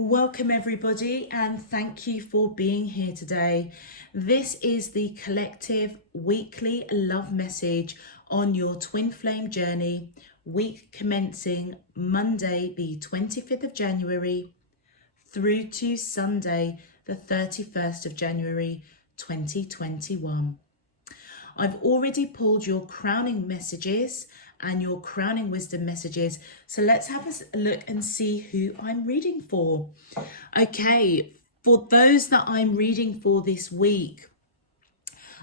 Welcome everybody, and thank you for being here today. This is the collective weekly love message on your twin flame journey, week commencing Monday the 25th of January through to Sunday the 31st of January 2021. I've already pulled your crowning messages and your crowning wisdom messages. So let's have a look and see who I'm reading for. Okay, for those that I'm reading for this week,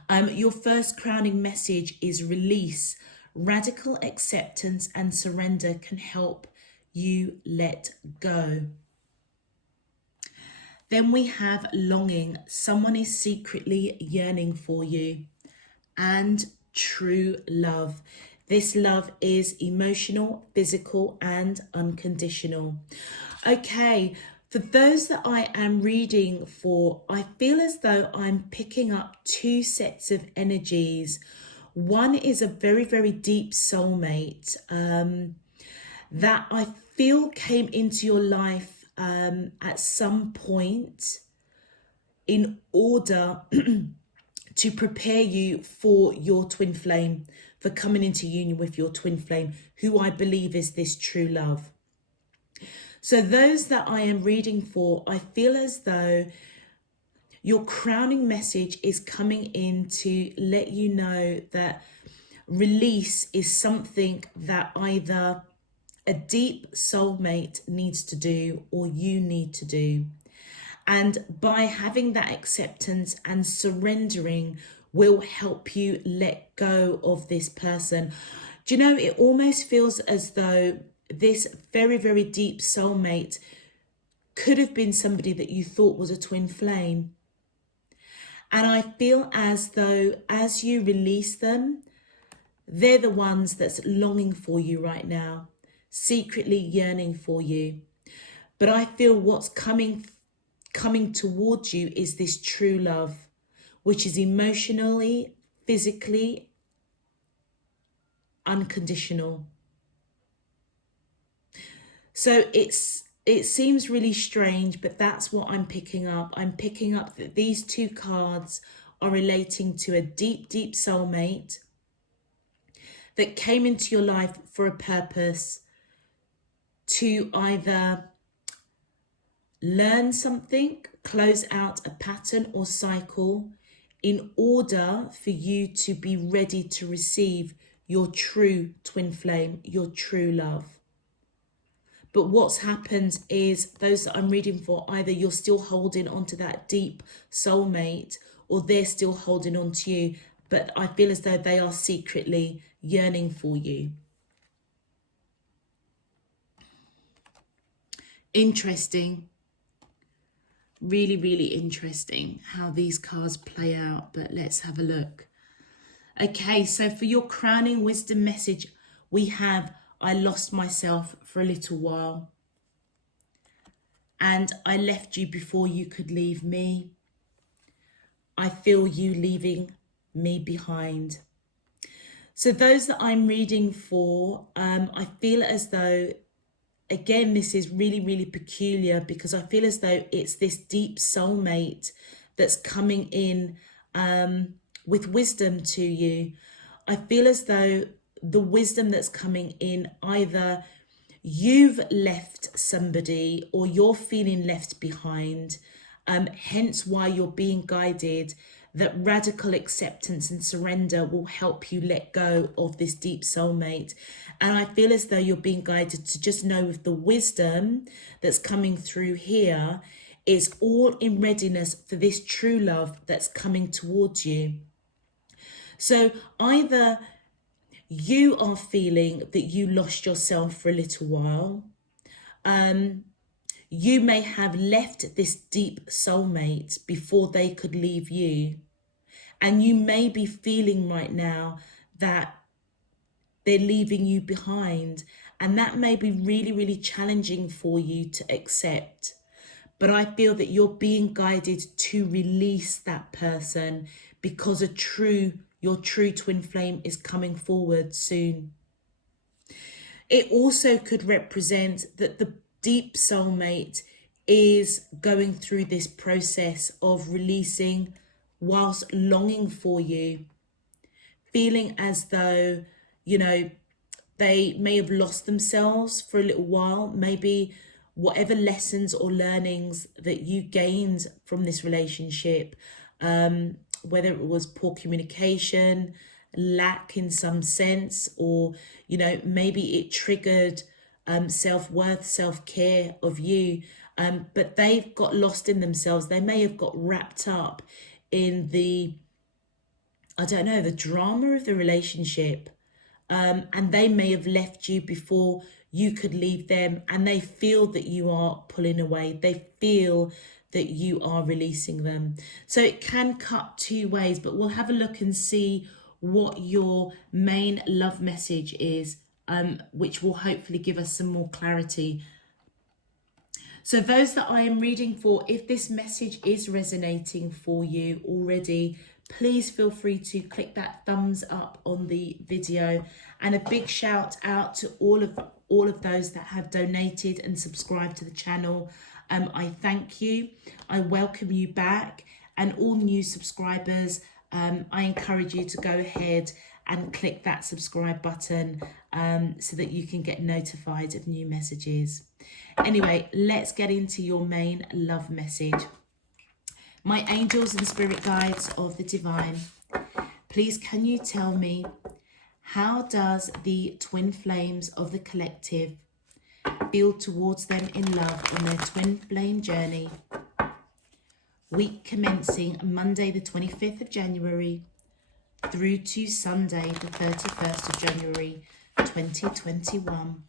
your first crowning message is release. Radical acceptance and surrender can help you let go. Then we have longing. Someone is secretly yearning for you. And true love. This love is emotional, physical, and unconditional. Okay, for those that I am reading for, I feel as though I'm picking up two sets of energies. One is a very, very deep soulmate that I feel came into your life at some point in order to prepare you for your twin flame, for coming into union with your twin flame, who I believe is this true love. So those that I am reading for, I feel as though your crowning message is coming in to let you know that release is something that either a deep soulmate needs to do or you need to do. And by having that acceptance and surrendering will help you let go of this person. Do you know, it almost feels as though this very, very deep soulmate could have been somebody that you thought was a twin flame. And I feel as though as you release them, they're the ones that's longing for you right now, secretly yearning for you. But I feel what's coming towards you is this true love, which is emotionally, physically unconditional. So it seems really strange, but that's what I'm picking up. I'm picking up that these two cards are relating to a deep, deep soulmate that came into your life for a purpose, to either learn something, close out a pattern or cycle in order for you to be ready to receive your true twin flame, your true love. But what's happened is those that I'm reading for, either you're still holding on to that deep soulmate or they're still holding on to you, but I feel as though they are secretly yearning for you. Interesting. Really, really interesting how these cards play out, but let's have a look. Okay, so for your crowning wisdom message, we have, I lost myself for a little while. And I left you before you could leave me. I feel you leaving me behind. So those that I'm reading for, I feel as though, again, this is really, really peculiar because I feel as though it's this deep soulmate that's coming in with wisdom to you. I feel as though the wisdom that's coming in, either you've left somebody or you're feeling left behind, hence why you're being guided that radical acceptance and surrender will help you let go of this deep soulmate. And I feel as though you're being guided to just know with the wisdom that's coming through here is all in readiness for this true love that's coming towards you. So either you are feeling that you lost yourself for a little while. You may have left this deep soulmate before they could leave you. And you may be feeling right now that they're leaving you behind. And that may be really, really challenging for you to accept. But I feel that you're being guided to release that person because your true twin flame is coming forward soon. It also could represent that the deep soulmate is going through this process of releasing whilst longing for you, feeling as though, you know, they may have lost themselves for a little while. Maybe whatever lessons or learnings that you gained from this relationship, whether it was poor communication, lack in some sense, or, you know, maybe it triggered self-worth, self-care of you, but they've got lost in themselves. They may have got wrapped up in the, I don't know, the drama of the relationship. And they may have left you before you could leave them, and they feel that you are pulling away. They feel that you are releasing them. So it can cut two ways, but we'll have a look and see what your main love message is, which will hopefully give us some more clarity. So those that I am reading for, if this message is resonating for you already, please feel free to click that thumbs up on the video, and a big shout out to all of those that have donated and subscribed to the channel. I thank you. I welcome you back, and all new subscribers, I encourage you to go ahead and click that subscribe button so that you can get notified of new messages. Anyway, let's get into your main love message. My angels and spirit guides of the divine, please can you tell me, how does the twin flames of the collective feel towards them in love on their twin flame journey? Week commencing Monday the 25th of January through to Sunday the 31st of January 2021.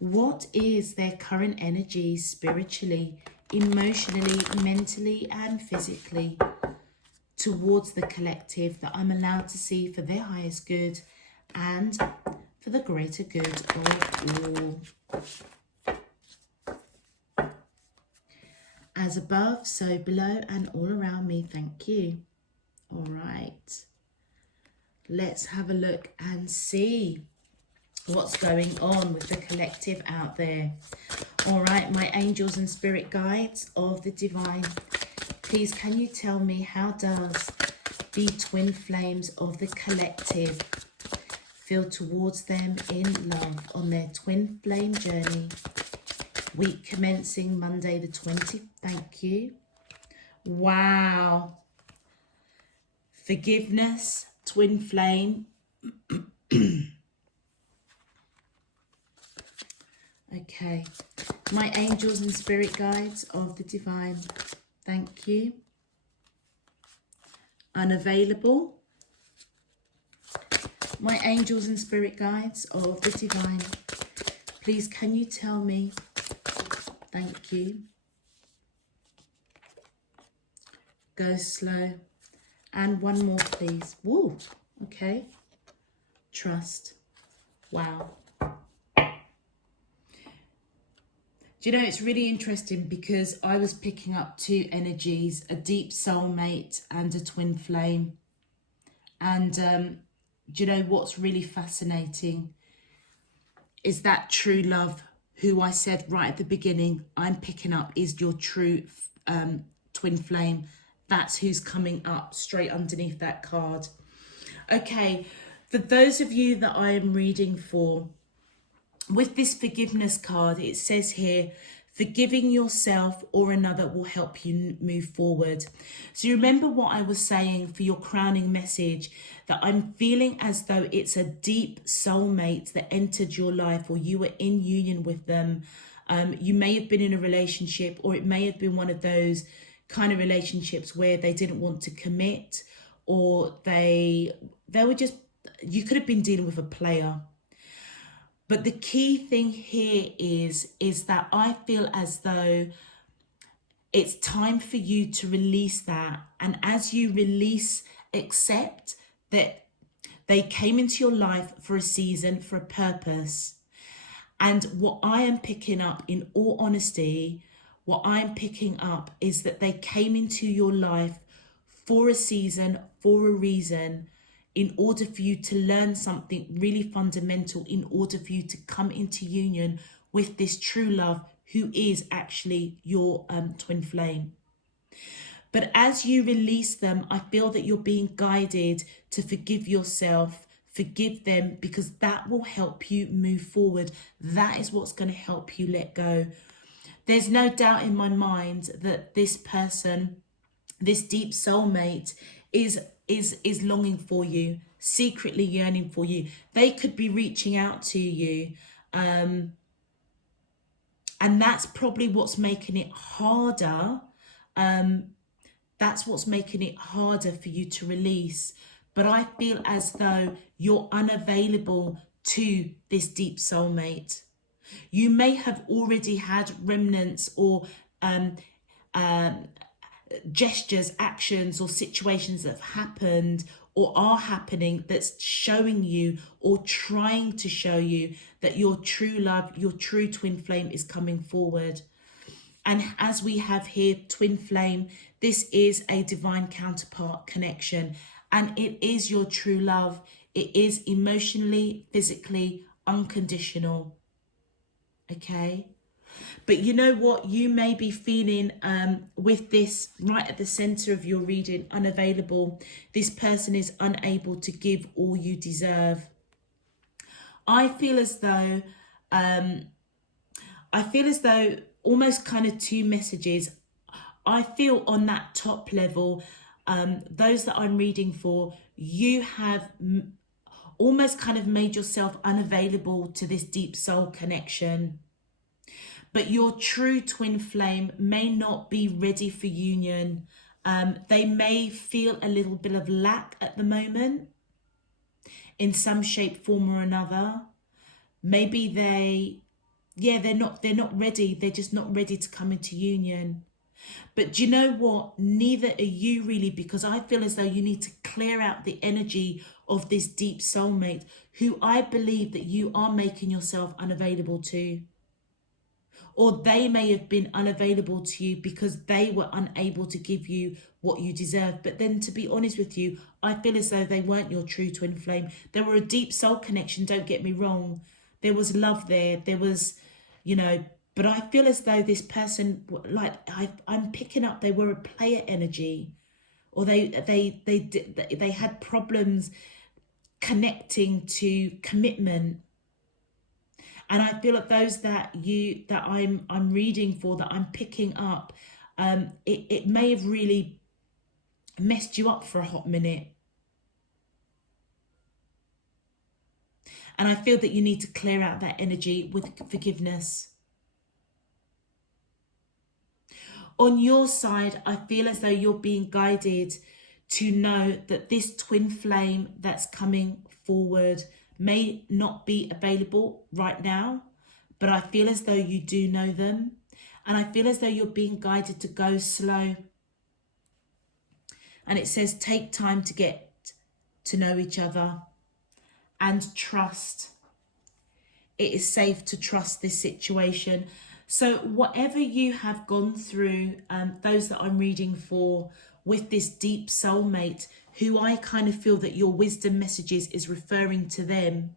What is their current energy spiritually, emotionally, mentally and physically towards the collective that I'm allowed to see for their highest good and for the greater good of all? As above, so below and all around me, thank you. All right, let's have a look and see what's going on with the collective out there. All right, my angels and spirit guides of the divine, please can you tell me, how does the twin flames of the collective feel towards them in love on their twin flame journey? Week commencing Monday the 20th. Thank you. Wow. Forgiveness, twin flame. Okay, my angels and spirit guides of the divine, thank you. Unavailable. My angels and spirit guides of the divine, please can you tell me, thank you. Go slow. And one more please. Woo, okay. Trust. Wow. Do you know, it's really interesting because I was picking up two energies, a deep soulmate and a twin flame. And do you know what's really fascinating is that true love, who I said right at the beginning, I'm picking up is your true twin flame. That's who's coming up straight underneath that card. Okay, for those of you that I am reading for, with this forgiveness card, it says here, forgiving yourself or another will help you move forward. So you remember what I was saying for your crowning message, that I'm feeling as though it's a deep soulmate that entered your life, or you were in union with them. You may have been in a relationship, or it may have been one of those kind of relationships where they didn't want to commit, or they were just, you could have been dealing with a player. But the key thing here is that I feel as though it's time for you to release that. And as you release, accept that they came into your life for a season, for a purpose. And what I am picking up, in all honesty, what I'm picking up is that they came into your life for a season, for a reason, in order for you to learn something really fundamental, in order for you to come into union with this true love who is actually your twin flame. But as you release them, I feel that you're being guided to forgive yourself, forgive them, because that will help you move forward. That is what's going to help you let go. There's no doubt in my mind that this person, this deep soulmate, is longing for you, secretly yearning for you. They could be reaching out to you, and that's probably what's making it harder. That's what's making it harder for you to release. But I feel as though you're unavailable to this deep soulmate. You may have already had remnants or gestures, actions, or situations that have happened or are happening that's showing you or trying to show you that your true love, your true twin flame is coming forward. And as we have here, twin flame, this is a divine counterpart connection, and it is your true love. It is emotionally, physically, unconditional. Okay? But you know what? You may be feeling with this right at the center of your reading, unavailable. This person is unable to give all you deserve. I feel as though almost kind of two messages. I feel on that top level, those that I'm reading for, you have almost kind of made yourself unavailable to this deep soul connection. But your true twin flame may not be ready for union. They may feel a little bit of lack at the moment in some shape, form or another. Maybe they're not ready. They're just not ready to come into union. But do you know what? Neither are you really, because I feel as though you need to clear out the energy of this deep soulmate who I believe that you are making yourself unavailable to. Or they may have been unavailable to you because they were unable to give you what you deserve. But then, to be honest with you, I feel as though they weren't your true twin flame. They were a deep soul connection, don't get me wrong. There was love there. There was, but I feel as though this person, like I'm picking up, they were a player energy, or they had problems connecting to commitment. And I feel like those that I'm reading for, that I'm picking up, it may have really messed you up for a hot minute. And I feel that you need to clear out that energy with forgiveness. On your side, I feel as though you're being guided to know that this twin flame that's coming forward may not be available right now, but I feel as though you do know them. And I feel as though you're being guided to go slow. And it says, take time to get to know each other and trust. It is safe to trust this situation. So whatever you have gone through, those that I'm reading for with this deep soulmate, who I kind of feel that your wisdom messages is referring to them,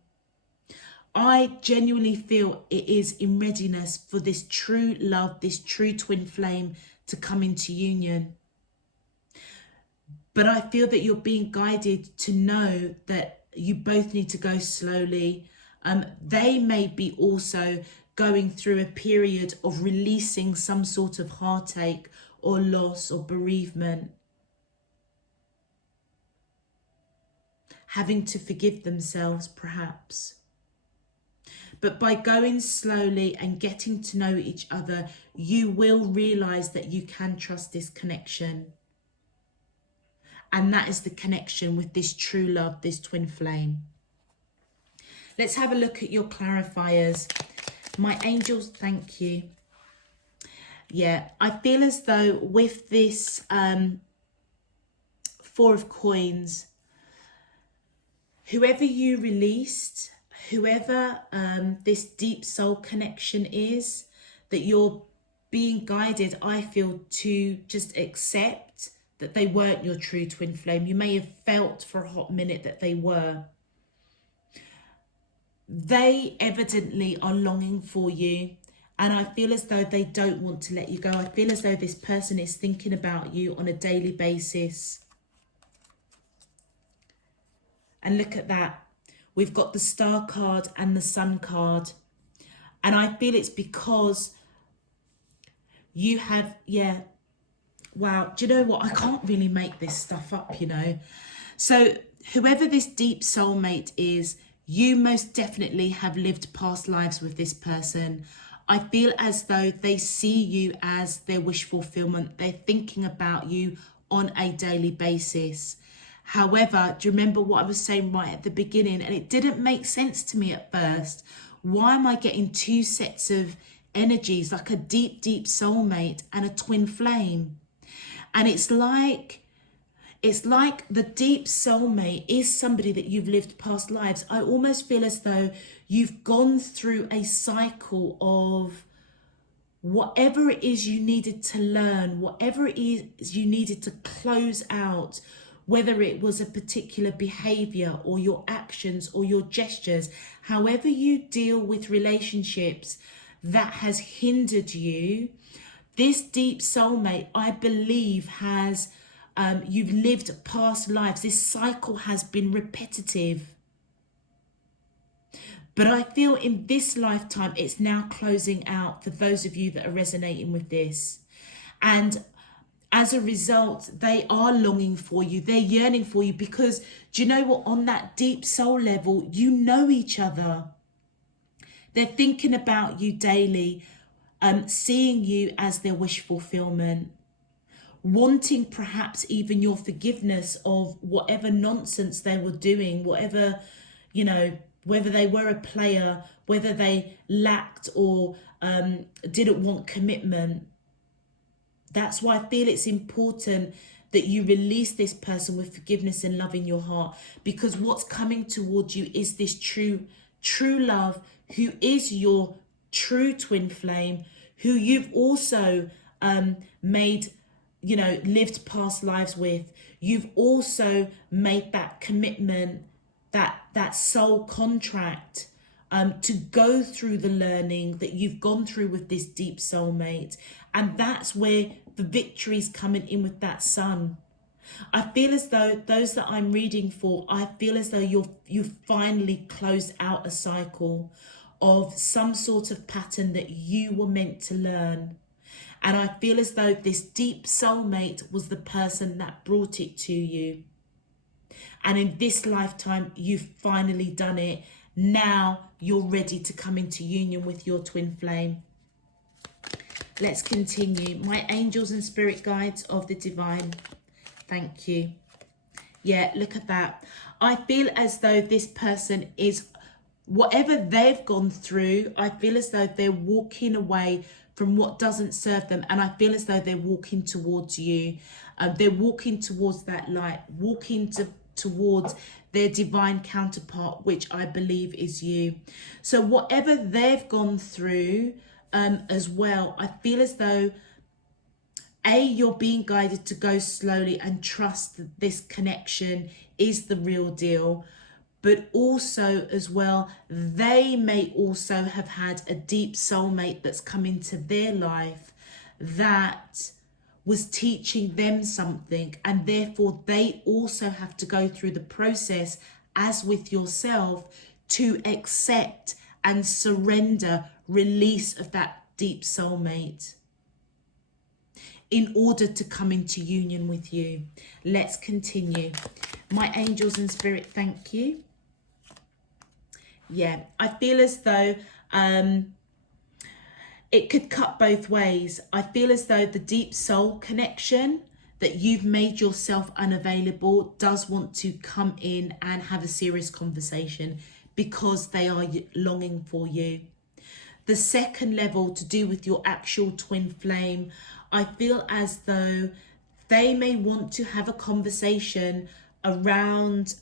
I genuinely feel it is in readiness for this true love, this true twin flame to come into union. But I feel that you're being guided to know that you both need to go slowly. They may be also going through a period of releasing some sort of heartache or loss or bereavement. Having to forgive themselves, perhaps. But by going slowly and getting to know each other, you will realize that you can trust this connection. And that is the connection with this true love, this twin flame. Let's have a look at your clarifiers. My angels, thank you. Yeah, I feel as though with this Four of Coins, whoever you released, whoever this deep soul connection is, that you're being guided, I feel, to just accept that they weren't your true twin flame. You may have felt for a hot minute that they were. They evidently are longing for you, And I feel as though they don't want to let you go. I feel as though this person is thinking about you on a daily basis. And look at that. We've got the Star card and the Sun card. And I feel it's because you have, yeah, wow. Do you know what? I can't really make this stuff up, you know. So whoever this deep soulmate is, you most definitely have lived past lives with this person. I feel as though they see you as their wish fulfillment. They're thinking about you on a daily basis. However, do you remember what I was saying right at the beginning? And it didn't make sense to me at first. Why am I getting two sets of energies, like a deep, deep soulmate and a twin flame? And it's like the deep soulmate is somebody that you've lived past lives. I almost feel as though you've gone through a cycle of whatever it is you needed to learn, whatever it is you needed to close out, whether it was a particular behavior or your actions or your gestures, however you deal with relationships that has hindered you. This deep soulmate, I believe, has you've lived past lives. This cycle has been repetitive. But I feel in this lifetime, it's now closing out for those of you that are resonating with this. And as a result, they are longing for you. They're yearning for you because, do you know what? On that deep soul level, you know each other. They're thinking about you daily, seeing you as their wish fulfillment, wanting perhaps even your forgiveness of whatever nonsense they were doing, whatever, you know, whether they were a player, whether they lacked or didn't want commitment. That's why I feel it's important that you release this person with forgiveness and love in your heart, because what's coming towards you is this true love, who is your true twin flame, who you've also made, you know, lived past lives with. You've also made that commitment, that soul contract to go through the learning that you've gone through with this deep soulmate. And that's where the victory's coming in with that Sun. I feel as though those that I'm reading for, I feel as though you've finally closed out a cycle of some sort of pattern that you were meant to learn. And I feel as though this deep soulmate was the person that brought it to you. And in this lifetime, you've finally done it. Now you're ready to come into union with your twin flame. Let's continue. My angels and spirit guides of the divine. Thank you. Yeah, look at that. I feel as though this person is, whatever they've gone through, I feel as though they're walking away from what doesn't serve them. And I feel as though they're walking towards you. They're walking towards that light, walking towards their divine counterpart, which I believe is you. So whatever they've gone through as well, I feel as though you're being guided to go slowly and trust that this connection is the real deal. But also as well, they may also have had a deep soulmate that's come into their life that was teaching them something, and therefore they also have to go through the process, as with yourself, to accept and surrender release of that deep soulmate in order to come into union with you. Let's continue. My angels and spirit, thank you. Yeah, I feel as though it could cut both ways. I feel as though the deep soul connection that you've made yourself unavailable does want to come in and have a serious conversation because they are longing for you. The second level, to do with your actual twin flame, I feel as though they may want to have a conversation around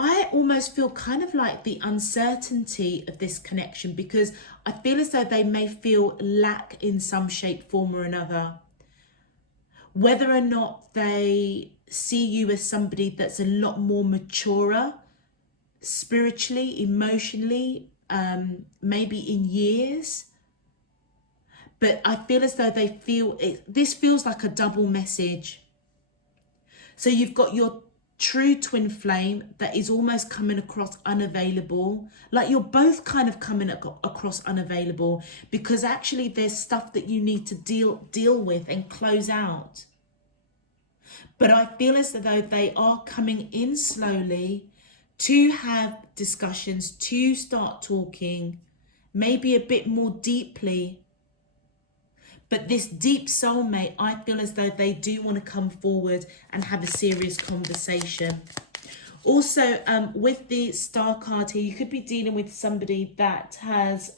I almost feel kind of like the uncertainty of this connection, because I feel as though they may feel lack in some shape, form or another. Whether or not they see you as somebody that's a lot more mature, spiritually, emotionally, maybe in years. But I feel as though they feel it. This feels like a double message. So you've got your true twin flame that is almost coming across unavailable. Like you're both kind of coming across unavailable, because actually there's stuff that you need to deal with and close out. But I feel as though they are coming in slowly to have discussions, to start talking, maybe a bit more deeply. But this deep soulmate, I feel as though they do want to come forward and have a serious conversation. Also, with the star card here, you could be dealing with somebody that has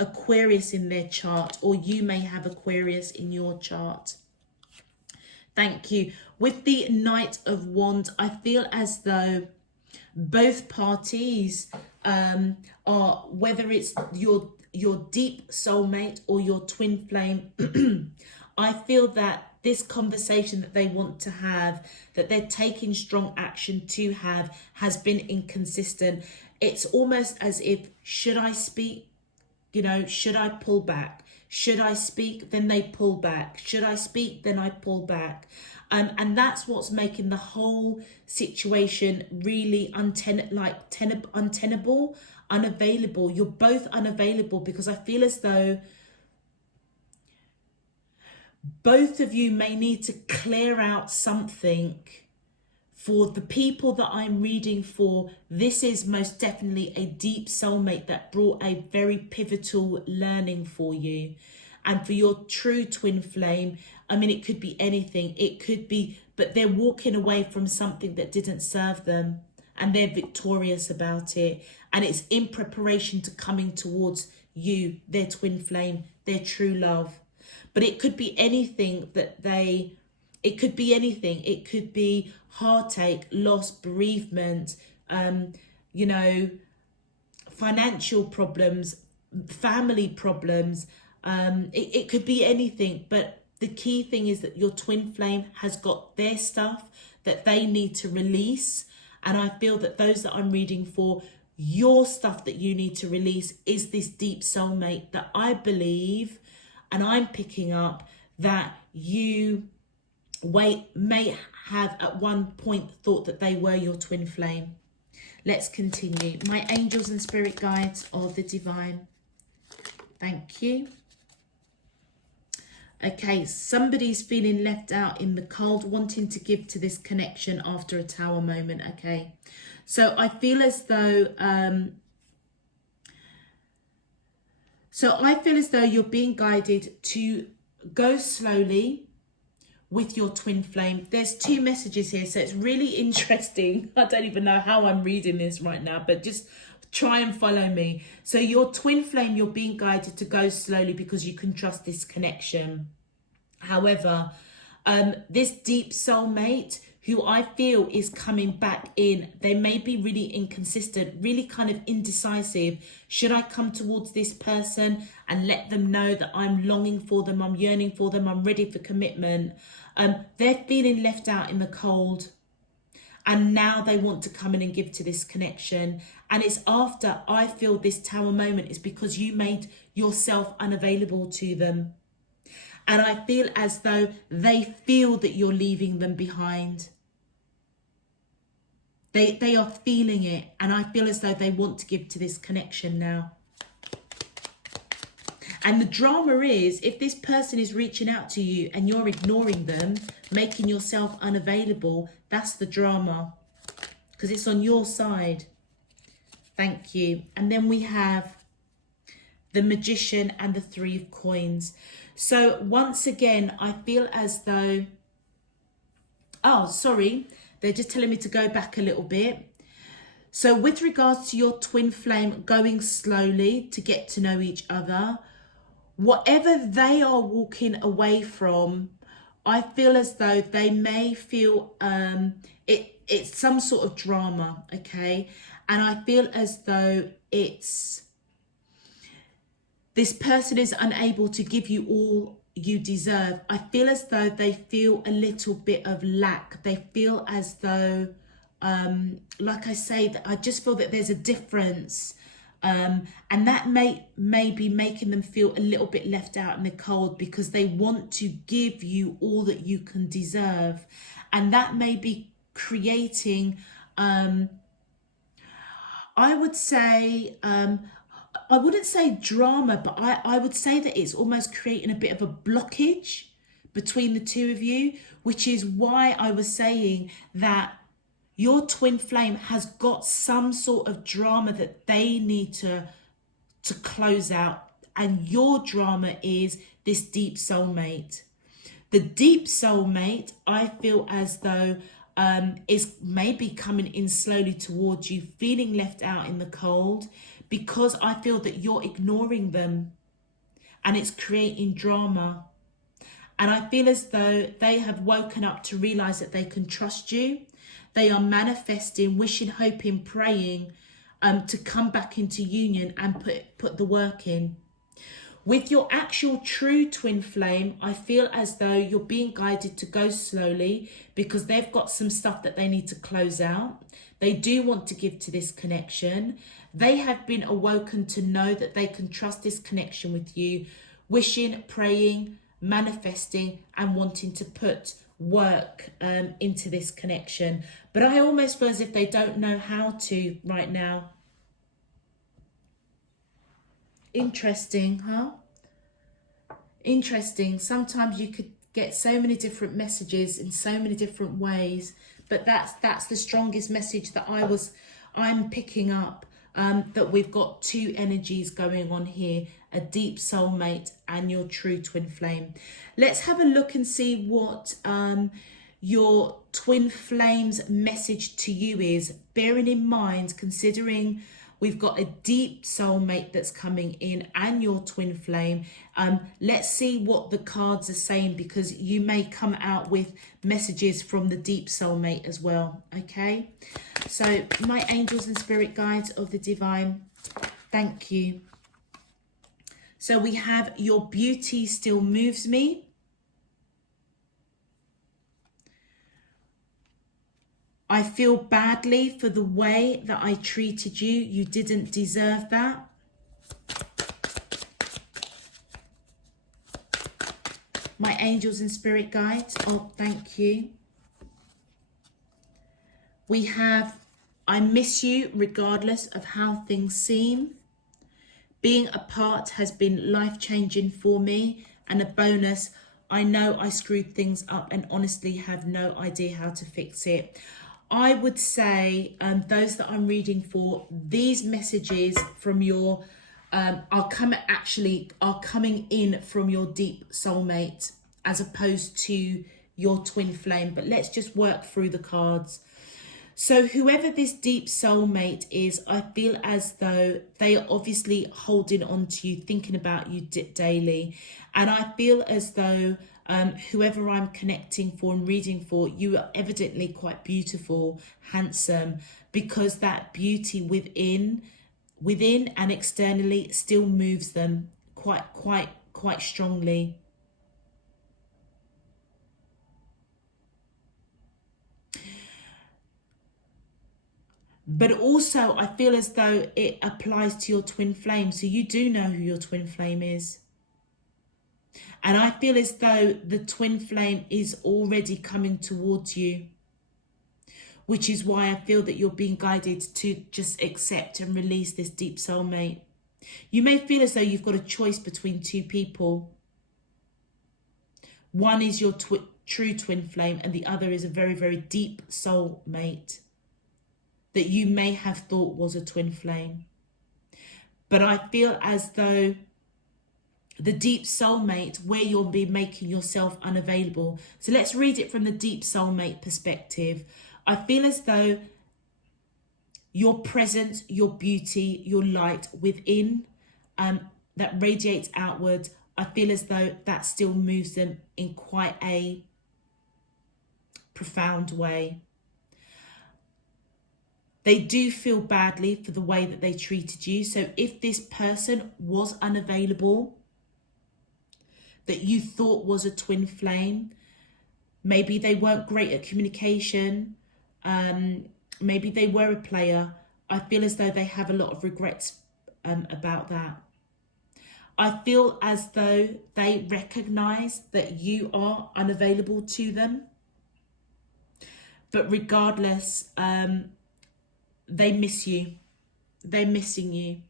Aquarius in their chart, or you may have Aquarius in your chart. Thank you. With the Knight of Wands, I feel as though both parties are, whether it's your deep soulmate or your twin flame, I feel that this conversation that they want to have, that they're taking strong action to have, has been inconsistent. It's almost as if, should I speak? You know, should I pull back? Should I speak? Then they pull back. Should I speak? Then I pull back. And that's what's making the whole situation really untenable, unavailable. You're both unavailable, because I feel as though both of you may need to clear out something. For the people that I'm reading for, this is most definitely a deep soulmate that brought a very pivotal learning for you. And for your true twin flame, I mean, it could be anything. It could be, but they're walking away from something that didn't serve them, and they're victorious about it. And it's in preparation to coming towards you, their twin flame, their true love. But it could be anything that it could be anything. It could be heartache, loss, bereavement, you know, financial problems, family problems. It could be anything. But the key thing is that your twin flame has got their stuff that they need to release. And I feel that those that I'm reading for, your stuff that you need to release is this deep soulmate that I believe, and I'm picking up, that you may have at one point thought that they were your twin flame. Let's continue. My angels and spirit guides of the divine. Thank you. Okay, somebody's feeling left out in the cold, wanting to give to this connection after a tower moment. Okay, so I feel as though you're being guided to go slowly with your twin flame. There's two messages here, so it's really interesting. I don't even know how I'm reading this right now, but just try and follow me. So your twin flame, you're being guided to go slowly because you can trust this connection. However, this deep soulmate, who I feel is coming back in, they may be really inconsistent, really kind of indecisive. Should I come towards this person and let them know that I'm longing for them, I'm yearning for them, I'm ready for commitment? They're feeling left out in the cold, and now they want to come in and give to this connection. And it's after, I feel, this tower moment is because you made yourself unavailable to them. And I feel as though they feel that you're leaving them behind. They are feeling it, and I feel as though they want to give to this connection now. And the drama is, if this person is reaching out to you and you're ignoring them, making yourself unavailable, that's the drama, because it's on your side. Thank you. And then we have the Magician and the Three of Coins. So once again, I feel as though, oh, sorry, they're just telling me to go back a little bit. So with regards to your twin flame going slowly to get to know each other, whatever they are walking away from, I feel as though they may feel it's some sort of drama, okay? And I feel as though it's, this person is unable to give you all you deserve. I feel as though they feel a little bit of lack. They feel as though, like I say, that I just feel that there's a difference And that may be making them feel a little bit left out in the cold because they want to give you all that you can deserve. And that may be creating, I would say, I wouldn't say drama, but I would say that it's almost creating a bit of a blockage between the two of you, which is why I was saying that your twin flame has got some sort of drama that they need to close out. And your drama is this deep soulmate. The deep soulmate, I feel as though is maybe coming in slowly towards you, feeling left out in the cold, because I feel that you're ignoring them and it's creating drama. And I feel as though they have woken up to realize that they can trust you. They are manifesting, wishing, hoping, praying to come back into union and put the work in. With your actual true twin flame, I feel as though you're being guided to go slowly because they've got some stuff that they need to close out. They do want to give to this connection. They have been awoken to know that they can trust this connection with you, wishing, praying, manifesting, and wanting to put work into this connection. But I almost feel as if they don't know how to right now. Interesting, huh? Interesting. Sometimes you could get so many different messages in so many different ways, but that's the strongest message that I'm picking up, that we've got two energies going on here, a deep soulmate and your true twin flame. Let's have a look and see what your twin flame's message to you is, bearing in mind, considering we've got a deep soulmate that's coming in and your twin flame. Let's see what the cards are saying, because you may come out with messages from the deep soulmate as well. Okay, so my angels and spirit guides of the divine, thank you. So we have your beauty still moves me. I feel badly for the way that I treated you. You didn't deserve that. My angels and spirit guides, oh, thank you. We have, I miss you regardless of how things seem. Being apart has been life-changing for me. And a bonus, I know I screwed things up and honestly have no idea how to fix it. I would say those that I'm reading for, these messages from your are coming in from your deep soulmate as opposed to your twin flame. But let's just work through the cards. So whoever this deep soulmate is, I feel as though they are obviously holding on to you, thinking about you daily. And I feel as though whoever I'm connecting for and reading for, you are evidently quite beautiful, handsome, because that beauty within and externally still moves them quite strongly. But also I feel as though it applies to your twin flame. So you do know who your twin flame is. And I feel as though the twin flame is already coming towards you, which is why I feel that you're being guided to just accept and release this deep soulmate. You may feel as though you've got a choice between two people. One is your true twin flame and the other is a very, very deep soulmate that you may have thought was a twin flame. But I feel as though the deep soulmate, where you'll be making yourself unavailable. So let's read it from the deep soulmate perspective. I feel as though your presence, your beauty, your light within that radiates outward, I feel as though that still moves them in quite a profound way. They do feel badly for the way that they treated you. So if this person was unavailable, that you thought was a twin flame, maybe they weren't great at communication, maybe they were a player, I feel as though they have a lot of regrets about that. I feel as though they recognize that you are unavailable to them. But regardless, they miss you. They're missing you.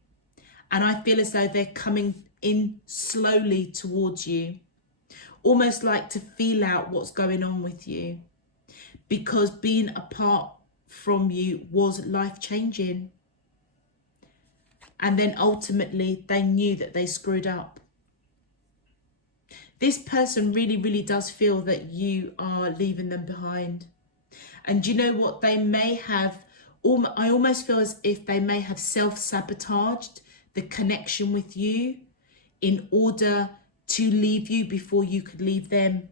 And I feel as though they're coming in slowly towards you, almost like to feel out what's going on with you, because being apart from you was life-changing. And then ultimately they knew that they screwed up. This person really, really does feel that you are leaving them behind. And you know what? They may have, I almost feel as if they may have self-sabotaged the connection with you in order to leave you before you could leave them.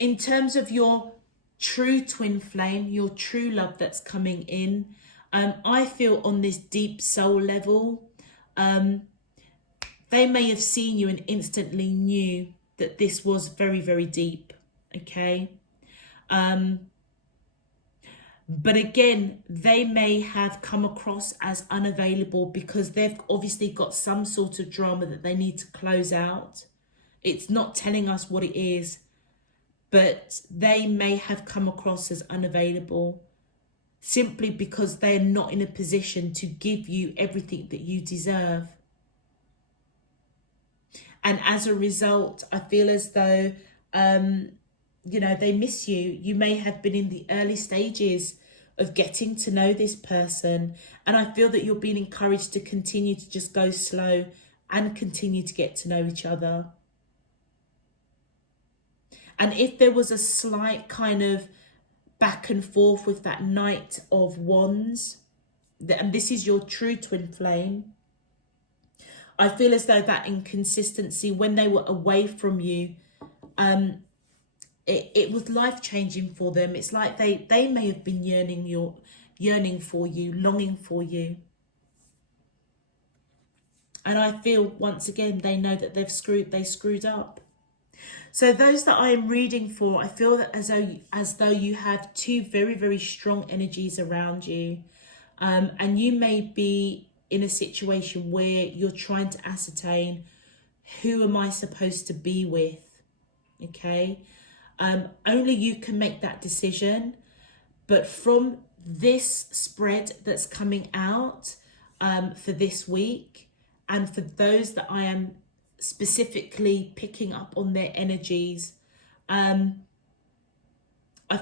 In terms of your true twin flame, your true love that's coming in, I feel on this deep soul level, they may have seen you and instantly knew that this was very, very deep, okay? But again, they may have come across as unavailable because they've obviously got some sort of drama that they need to close out. It's not telling us what it is, but they may have come across as unavailable simply because they're not in a position to give you everything that you deserve. And as a result, I feel as though, you know, they miss you. You may have been in the early stages of getting to know this person. And I feel that you're being encouraged to continue to just go slow and continue to get to know each other. And if there was a slight kind of back and forth with that Knight of Wands, and this is your true twin flame, I feel as though that inconsistency when they were away from you, it was life-changing for them. It's like they may have been yearning for you, longing for you. And I feel once again they know that they screwed up. So those that I am reading for, I feel that as though you have two very, very strong energies around you. And you may be in a situation where you're trying to ascertain, who am I supposed to be with? Okay. Only you can make that decision. But from this spread that's coming out for this week, and for those that I am specifically picking up on their energies, I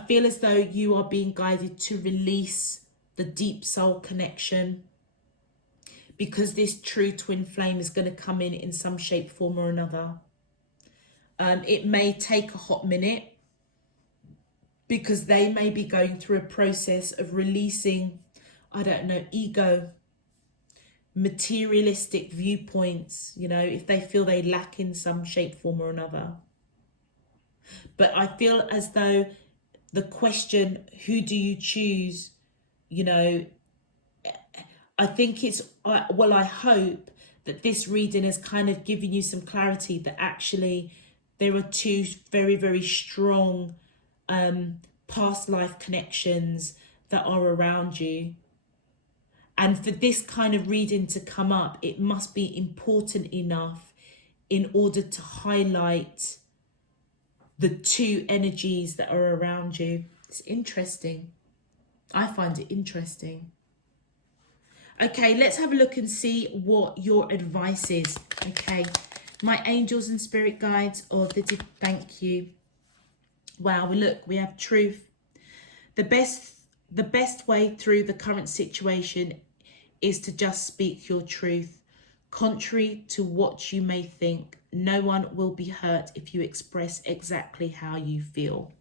feel as though you are being guided to release the deep soul connection, because this true twin flame is going to come in some shape, form or another. It may take a hot minute because they may be going through a process of releasing, I don't know, ego, materialistic viewpoints, you know, if they feel they lack in some shape, form or another. But I feel as though the question, who do you choose, you know, I think it's, well, I hope that this reading has kind of given you some clarity that actually there are two very, very strong past life connections that are around you. And for this kind of reading to come up, it must be important enough in order to highlight the two energies that are around you. It's interesting. I find it interesting. Okay, let's have a look and see what your advice is. Okay, my angels and spirit guides of the thank you. Wow, look, we have truth. The best way through the current situation is to just speak your truth. Contrary to what you may think, no one will be hurt if you express exactly how you feel.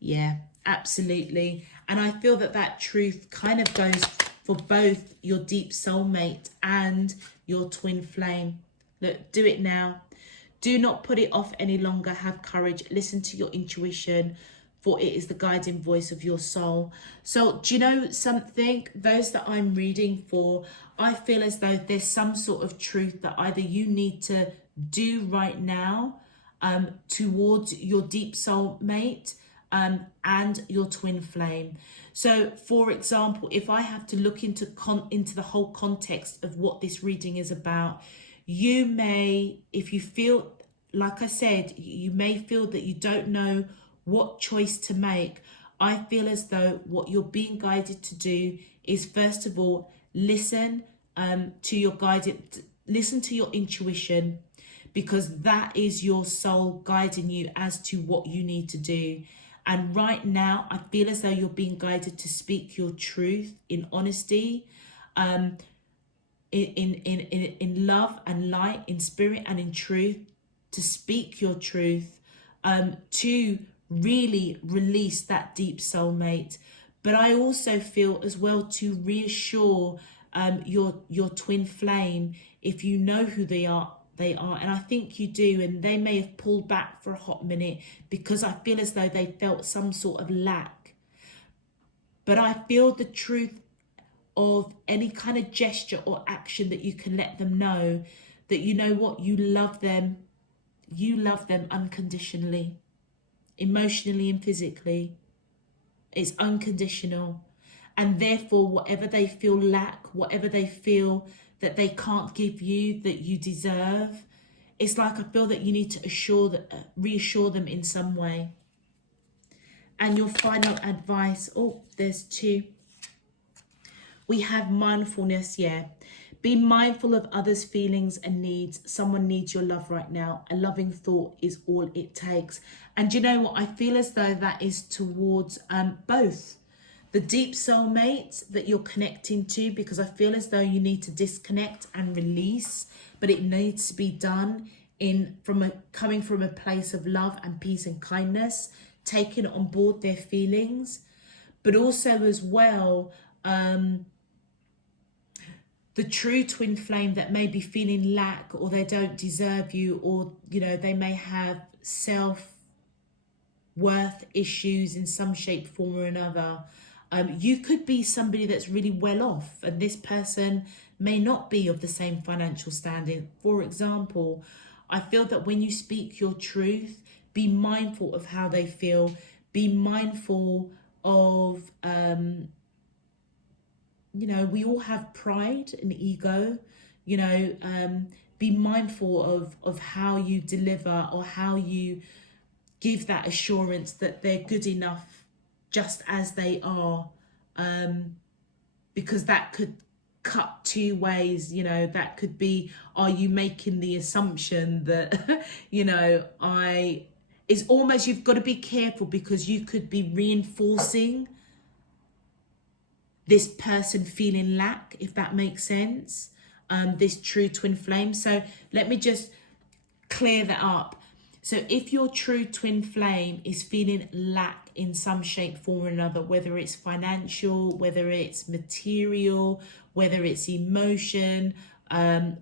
Yeah, absolutely. And I feel that that truth kind of goes for both your deep soulmate and your twin flame. Look, do it now. Do not put it off any longer. Have courage. Listen to your intuition, for it is the guiding voice of your soul. So do you know something? Those that I'm reading for, I feel as though there's some sort of truth that either you need to do right now towards your deep soul mate, and your twin flame. So, for example, if I have to look into the whole context of what this reading is about, you may, if you feel, like I said, you may feel that you don't know what choice to make. I feel as though what you're being guided to do is, first of all, listen to your guided, listen to your intuition, because that is your soul guiding you as to what you need to do. And right now, I feel as though you're being guided to speak your truth in honesty, in love and light, in spirit and in truth, to speak your truth, to really release that deep soulmate. But I also feel as well to reassure your twin flame, if you know who they are, and I think you do, and they may have pulled back for a hot minute because I feel as though they felt some sort of lack. But I feel the truth of any kind of gesture or action that you can let them know that, you know what, you love them unconditionally, emotionally and physically. It's unconditional. And therefore, whatever they feel lack, whatever they feel that they can't give you, that you deserve, it's like I feel that you need to reassure them in some way. And your final advice, oh, there's two. We have mindfulness, yeah. Be mindful of others' feelings and needs. Someone needs your love right now. A loving thought is all it takes. And you know what? I feel as though that is towards both the deep soulmate that you're connecting to, because I feel as though you need to disconnect and release, but it needs to be done coming from a place of love and peace and kindness, taking on board their feelings, but also as well, the true twin flame that may be feeling lack, or they don't deserve you, or, you know, they may have self-worth issues in some shape, form or another. You could be somebody that's really well off, and this person may not be of the same financial standing. For example, I feel that when you speak your truth, be mindful of how they feel, be mindful of, you know, we all have pride and ego, you know, be mindful of how you deliver, or how you give that assurance that they're good enough just as they are, because that could cut two ways. You know, that could be, are you making the assumption that you know, it's almost, you've got to be careful, because you could be reinforcing this person feeling lack, if that makes sense, this true twin flame. So let me just clear that up. So if your true twin flame is feeling lack in some shape, form or another, whether it's financial, whether it's material, whether it's emotion,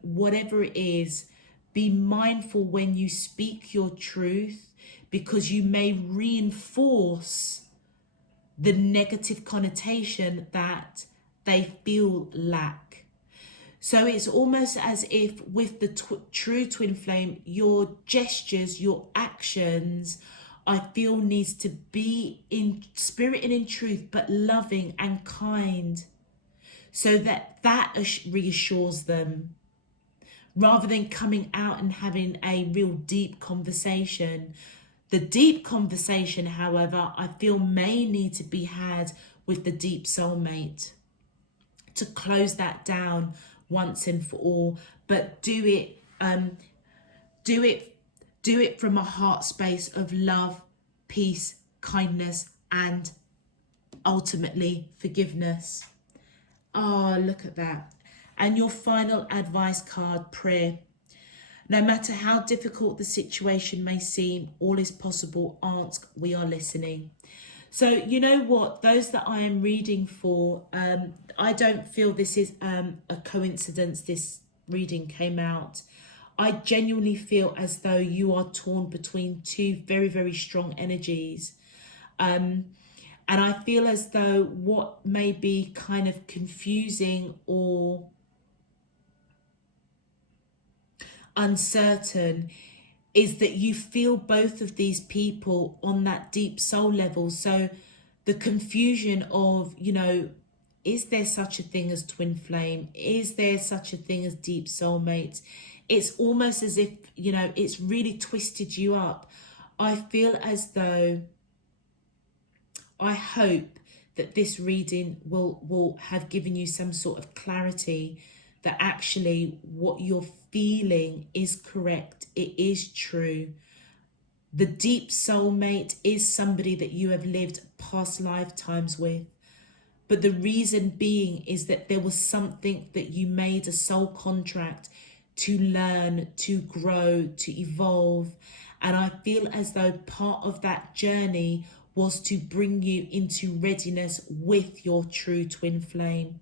whatever it is, be mindful when you speak your truth, because you may reinforce the negative connotation that they feel lack. So it's almost as if with the true twin flame, your gestures, your actions, I feel needs to be in spirit and in truth, but loving and kind, so that reassures them, rather than coming out and having a real deep conversation. The deep conversation, however, I feel may need to be had with the deep soulmate to close that down once and for all. But do it from a heart space of love, peace, kindness, and ultimately forgiveness. Oh, look at that. And your final advice card, prayer. No matter how difficult the situation may seem, all is possible. Ask, we are listening. So you know what, those that I am reading for, I don't feel this is a coincidence this reading came out. I genuinely feel as though you are torn between two very, very strong energies. And I feel as though what may be kind of confusing or uncertain is that you feel both of these people on that deep soul level. So the confusion of, you know, is there such a thing as twin flame? Is there such a thing as deep soulmates? It's almost as if, you know, it's really twisted you up. I feel as though, I hope that this reading will have given you some sort of clarity that actually what you're feeling is correct. It is true. The deep soulmate is somebody that you have lived past lifetimes with. But the reason being is that there was something that you made a soul contract to learn, to grow, to evolve. And I feel as though part of that journey was to bring you into readiness with your true twin flame.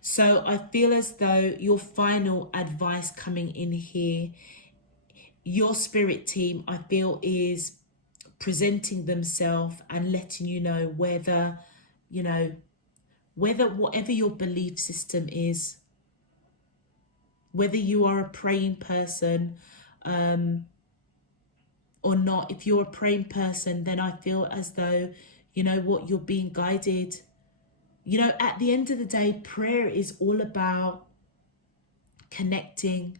So I feel as though your final advice coming in here, your spirit team, I feel, is presenting themselves and letting you know whether, you know, whether whatever your belief system is, whether you are a praying person or not. If you're a praying person, then I feel as though, you know what, you're being guided. You know, at the end of the day, prayer is all about connecting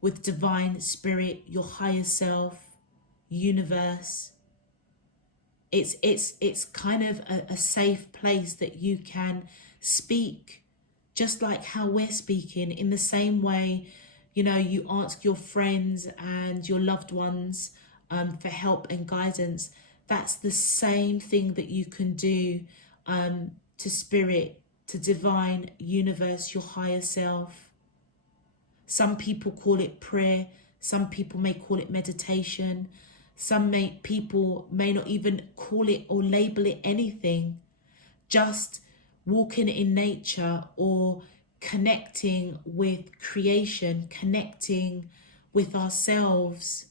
with divine spirit, your higher self, universe. It's kind of a safe place that you can speak, just like how we're speaking, in the same way, you know, you ask your friends and your loved ones for help and guidance. That's the same thing that you can do to spirit, to divine, universe, your higher self. Some people call it prayer. Some people may call it meditation. Some people may not even call it or label it anything. Just walking in nature or connecting with creation, connecting with ourselves.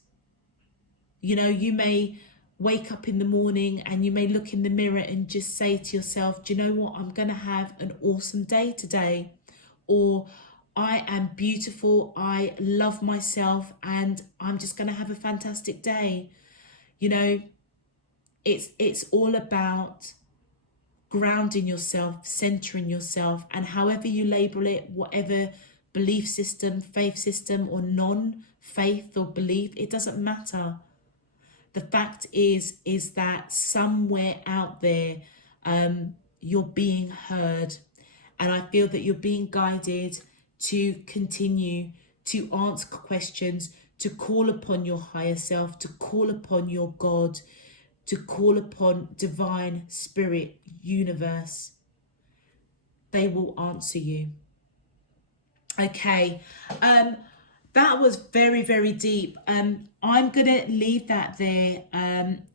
You know, you may wake up in the morning and you may look in the mirror and just say to yourself, do you know what? I'm going to have an awesome day today. Or I am beautiful, I love myself, and I'm just going to have a fantastic day. You know, it's all about grounding yourself, centering yourself, and however you label it, whatever belief system, faith system, or non-faith or belief, it doesn't matter. The fact is that somewhere out there, you're being heard, and I feel that you're being guided to continue to ask questions, to call upon your higher self, to call upon your God, to call upon divine spirit, universe. They will answer you. Okay, that was very, very deep. I'm gonna leave that there.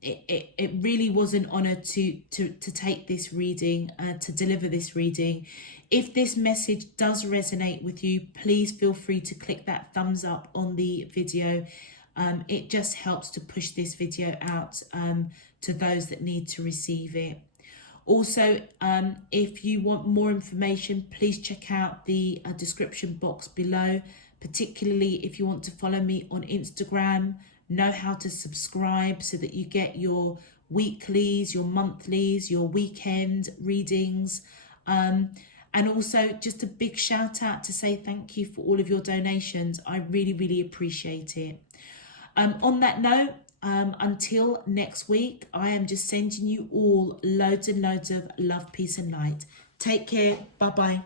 It really was an honor to take this reading, to deliver this reading. If this message does resonate with you, please feel free to click that thumbs up on the video. It just helps to push this video out to those that need to receive it. Also, if you want more information, please check out the description box below, particularly if you want to follow me on Instagram, know how to subscribe so that you get your weeklies, your monthlies, your weekend readings. And also just a big shout out to say thank you for all of your donations. I really, really appreciate it. On that note, until next week, I am just sending you all loads and loads of love, peace and light. Take care. Bye-bye.